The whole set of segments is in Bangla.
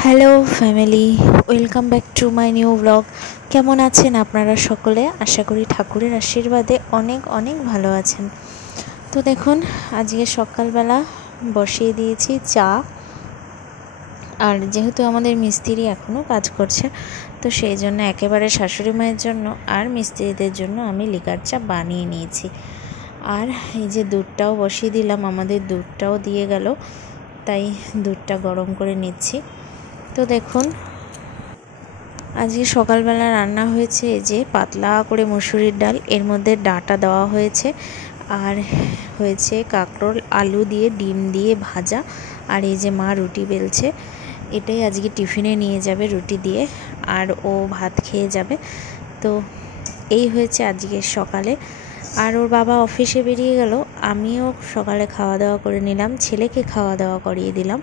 Hello family, welcome back to my new blog. কেমন আছেন আপনারা সকলে? আশা করি ঠাকুরের আশীর্বাদে অনেক অনেক ভালো আছেন। তো দেখুন, আজকে সকালবেলা বসিয়ে দিয়েছি চা। আর যেহেতু আমাদের মিস্ত্রি এখনও কাজ করছে, তো সেই জন্য একেবারে শাশুড়ি মায়ের জন্য আর মিস্ত্রিদের জন্য আমি লিকার চা বানিয়ে নিয়েছি। আর এই যে দুধটাও বসিয়ে দিলাম, আমাদের দুধটাও দিয়ে গেল, তাই দুধটা গরম করে নিচ্ছি। তো দেখুন, আজকে সকালবেলা রান্না হয়েছে এই যে পাতলা করে মসুরির ডাল, এর মধ্যে ডাঁটা দেওয়া হয়েছে, আর হয়েছে কাঁকরোল আলু দিয়ে ডিম দিয়ে ভাজা। আর এই যে মা রুটি বেলছে, এটাই আজকে টিফিনে নিয়ে যাবে রুটি দিয়ে, আর ও ভাত খেয়ে যাবে। তো এই হয়েছে আজকে সকালে। আর ওর বাবা অফিসে বেরিয়ে গেল, আমিও সকালে খাওয়া দাওয়া করে নিলাম, ছেলেকে খাওয়া দাওয়া করিয়ে দিলাম,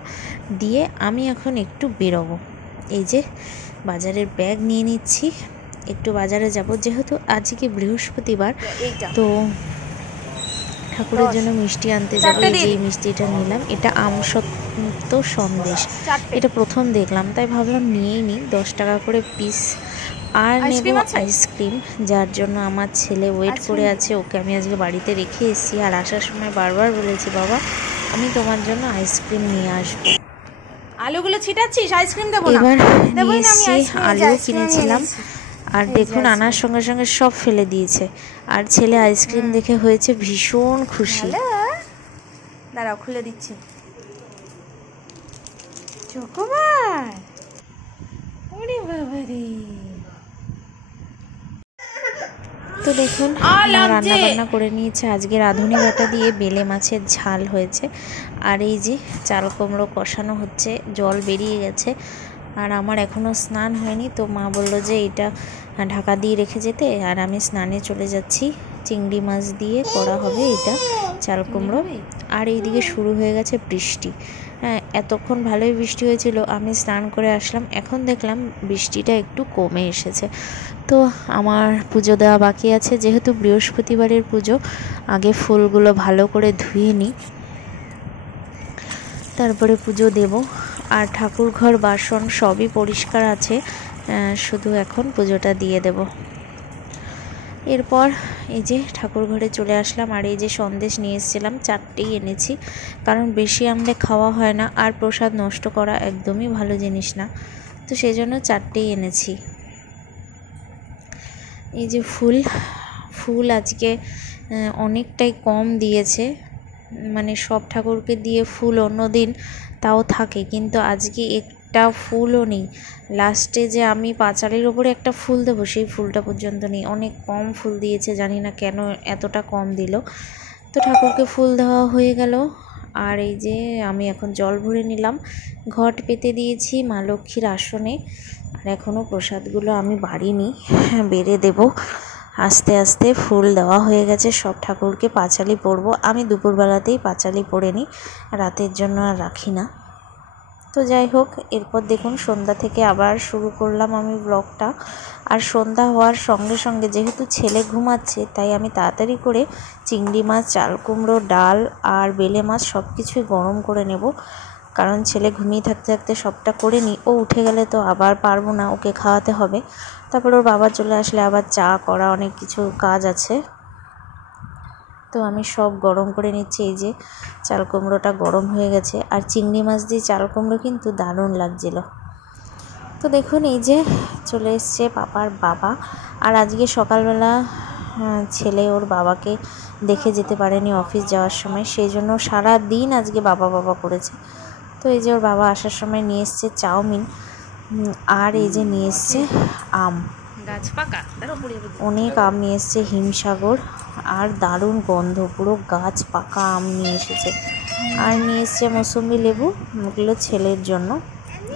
দিয়ে আমি এখন একটু বেরোবো। এই যে বাজারের ব্যাগ নিয়ে নিচ্ছি, একটু বাজারে যাব, যেহেতু আজকে বৃহস্পতিবার। তো ঠাকুরের জন্য মিষ্টি আনতে যাবো। এই যে এই মিষ্টিটা নিলাম, এটা আমসত্ত্ব সন্দেশ, এটা প্রথম দেখলাম, তাই ভাবলাম নিয়েই নিই, 10 টাকা করে পিস। আর নেব আইসক্রিম, যার জন্য আমার ছেলে ওয়েট করে আছে, ওকে আমি আজকে বাড়িতে রেখে এসেছি। আর আসার সময় বারবার বলেছি, বাবা আমি তোমার জন্য আইসক্রিম নিয়ে আসবো। আলুগুলো ছিটাচ্ছিস, আইসক্রিম দেবো না? এবার নিয়ে এসেছি, আলুও কিনেছিলাম। আর দেখুন, আনার সঙ্গে সঙ্গে সব ফেলে দিয়েছে। আর ছেলে আইসক্রিম দেখে হয়েছে ভীষণ খুশি। দাঁড়াও, খুলে দিচ্ছি। চকোবার, ওরে বাবা রে। তো দেখুন, রান্না বান্না করে নিয়েছে। আজকে রাঁধুনি বাটা দিয়ে বেলে মাছের ঝাল হয়েছে। আর এই যে চাল কুমড়ো কষানো হচ্ছে, জল বেরিয়ে গেছে। আর আমার এখনও স্নান হয়নি, তো মা বলল যে এটা ঢাকা দিয়ে রেখে যেতে, আর আমি স্নানে চলে যাচ্ছি। চিংড়ি মাছ দিয়ে করা হবে এটা চাল কুমড়ো। আর এইদিকে শুরু হয়ে গেছে বৃষ্টি। হ্যাঁ, এতক্ষণ ভালোই বৃষ্টি হয়েছিল, আমি স্নান করে আসলাম, এখন দেখলাম বৃষ্টিটা একটু কমে এসেছে। তো আমার পুজো দেওয়া বাকি আছে, যেহেতু বৃহস্পতিবারের পুজো, আগে ফুলগুলো ভালো করে ধুয়ে নিই, তারপরে পুজো দেব। আর ঠাকুর ঘর বাসন সবই পরিষ্কার আছে, শুধু এখন পুজোটা দিয়ে দেব। এরপর এই যে ঠাকুর ঘরে চলে আসলাম। আর এই যে সন্দেশ নিয়ে এসেছিলাম, 4টেই এনেছি, কারণ বেশি আনলে খাওয়া হয় না, আর প্রসাদ নষ্ট করা একদমই ভালো জিনিস না, তো সেই জন্য 4টেই এনেছি। এই যে ফুল আজকে অনেকটাই কম দিয়েছে, মানে সব ঠাকুরকে দিয়ে ফুল অন্য দিন তাও থাকে, কিন্তু আজকে একটা ফুলও নেই। লাস্টে যে আমি পাঁচালির ওপরে একটা ফুল দেবো, সেই ফুলটা পর্যন্ত নেই, অনেক কম ফুল দিয়েছে, জানি না কেন এতটা কম দিল। তো ঠাকুরকে ফুল দেওয়া হয়ে গেল। আর এই যে আমি এখন জল ভরে নিলাম, ঘট পেতে দিয়েছি মা লক্ষ্মীর আসনে। আর এখনও প্রসাদগুলো আমি বাড়িনি, বেড়ে দেব আস্তে আস্তে। ফুল দেওয়া হয়ে গেছে সব ঠাকুরকে, পাঁচালি পরবো আমি, দুপুরবেলাতেই পাঁচালি পরে নিই, রাতের জন্য আর রাখি না। তো যাই হোক, এরপর দেখুন সন্ধ্যা থেকে আবার শুরু করলাম আমি ব্লগটা। আর সন্ধ্যা হওয়ার সঙ্গে সঙ্গে, যেহেতু ছেলে ঘুমাচ্ছে, তাই আমি তাড়াতাড়ি করে চিংড়ি মাছ, চাল কুমড়ো, ডাল আর বেলে মাছ সব কিছুই গরম করে নেব, কারণ ছেলে ঘুমিয়ে থাকতে থাকতে সবটা করে নিই, ও উঠে গেলে তো আবার পারবো না, ওকে খাওয়াতে হবে। তারপর ওর বাবা চলে আসলে আবার চা করা, অনেক কিছু কাজ আছে, তো আমি সব গরম করে নিচ্ছি। এই যে চাল কুমড়োটা গরম হয়ে গেছে, আর চিংড়ি মাছ দিয়ে চাল কুমড়ো কিন্তু দারুণ লাগছিল। তো দেখুন, এই যে চলে এসছে পাপার বাবা। আর আজকে সকালবেলা ছেলে ওর বাবাকে দেখে যেতে পারেনি অফিস যাওয়ার সময়, সেই জন্য সারা দিন আজকে বাবা বাবা করেছে। তো এই যে ওর বাবা আসার সময় নিয়ে এসছে চাউমিন, আর এই যে নিয়ে এসছে আম, অনেক আম নিয়ে এসছে, হিমসাগর, আর দারুণ গন্ধ, পুরো গাছ পাকা আম নিয়ে এসেছে। আর নিয়ে এসছে মৌসুম্বি লেবু, ওগুলো ছেলের জন্য।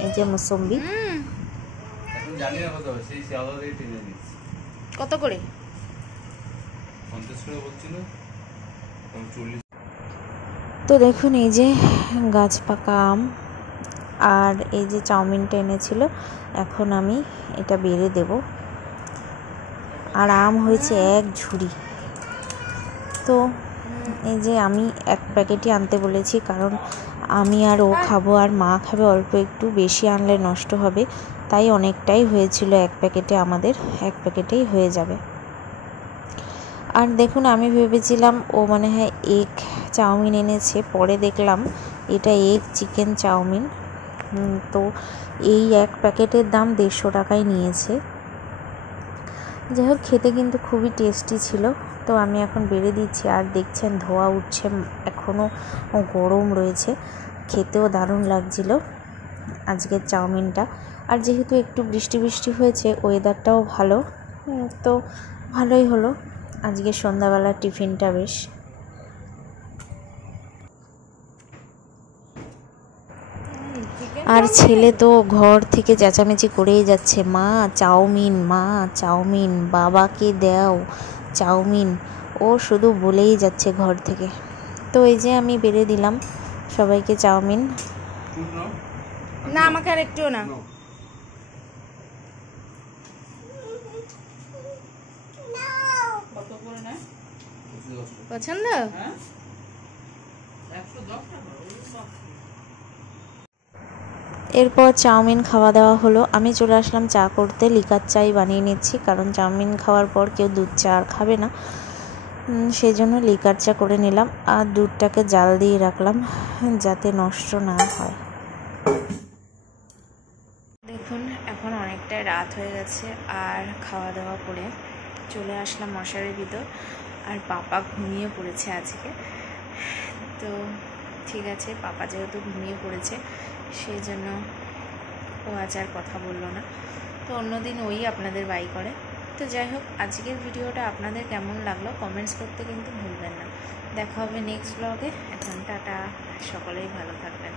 এই যে মৌসুম্বি কত করে? তো দেখুন, এই যে গাছ পাকা আম, আর এই যে চাউমিনটা এনেছিল, এখন আমি এটা বেড়ে দেব। আর আম হয়েছে এক ঝুড়ি। তো এই যে আমি এক প্যাকেটই আনতে বলেছি, কারণ আমি আর ও খাবো, আর মা খাবে অল্প একটু, বেশি আনলে নষ্ট হবে, তাই অনেকটাই হয়েছিল এক প্যাকেটে, আমাদের এক প্যাকেটেই হয়ে যাবে। আর দেখুন আমি ভেবেছিলাম ও মনে হয় এগ চাউমিন এনেছে, পরে দেখলাম এটা এগ চিকেন চাউমিন। তো এই এক প্যাকেটের দাম 150 টাকাই নিয়েছে। যাই হোক, খেতে কিন্তু খুবই টেস্টি ছিল। তো আমি এখন বেড়ে দিচ্ছি, আর দেখছেন ধোয়া উঠছে, এখনও গরম রয়েছে, খেতেও দারুণ লাগছিল আজকের চাউমিনটা। আর যেহেতু একটু বৃষ্টি বৃষ্টি হয়েছে, ওয়েদারটাও ভালো, তো ভালোই হলো আজকে সন্ধ্যাবেলার টিফিনটা বেশ। আর ছেলে তো ঘর থেকে চেঁচামেচি করেই যাচ্ছে, মা চাউমিন, মা চাউমিন, বাবাকে দাও চাউমিন, ও শুধু বলেই যাচ্ছে ঘর থেকে। তো এই যে আমি বেড়ে দিলাম সবাইকে চাউমিন। না আমাকে আর একটুও না। পছন্দ? এরপর চাউমিন খাওয়া দাওয়া হলো, আমি চলে আসলাম চা করতে, লিকার চাই বানিয়ে নিচ্ছি, কারণ চাউমিন খাওয়ার পর কেউ দুধ চা আর খাবে না, সেই জন্য লিকার চা করে নিলাম। আর দুধটাকে জাল দিয়ে রাখলাম যাতে নষ্ট না হয়। দেখুন এখন অনেকটাই রাত হয়ে গেছে, আর খাওয়া দাওয়া করে চলে আসলাম মশারির ভিতর, আর পাপা ঘুমিয়ে পড়েছে আজকে। তো ঠিক আছে, পাপা যেহেতু ঘুমিয়ে পড়েছে সেই জন্য ও আজ আর কথা বললো না, তো অন্যদিন ওই আপনাদের বাই করে। তো যাই হোক, আজকের ভিডিওটা আপনাদের কেমন লাগলো কমেন্টস করতে কিন্তু ভুলবেন না। দেখা হবে নেক্সট ব্লগে। এখন টাটা, সকলেই ভালো থাকবেন।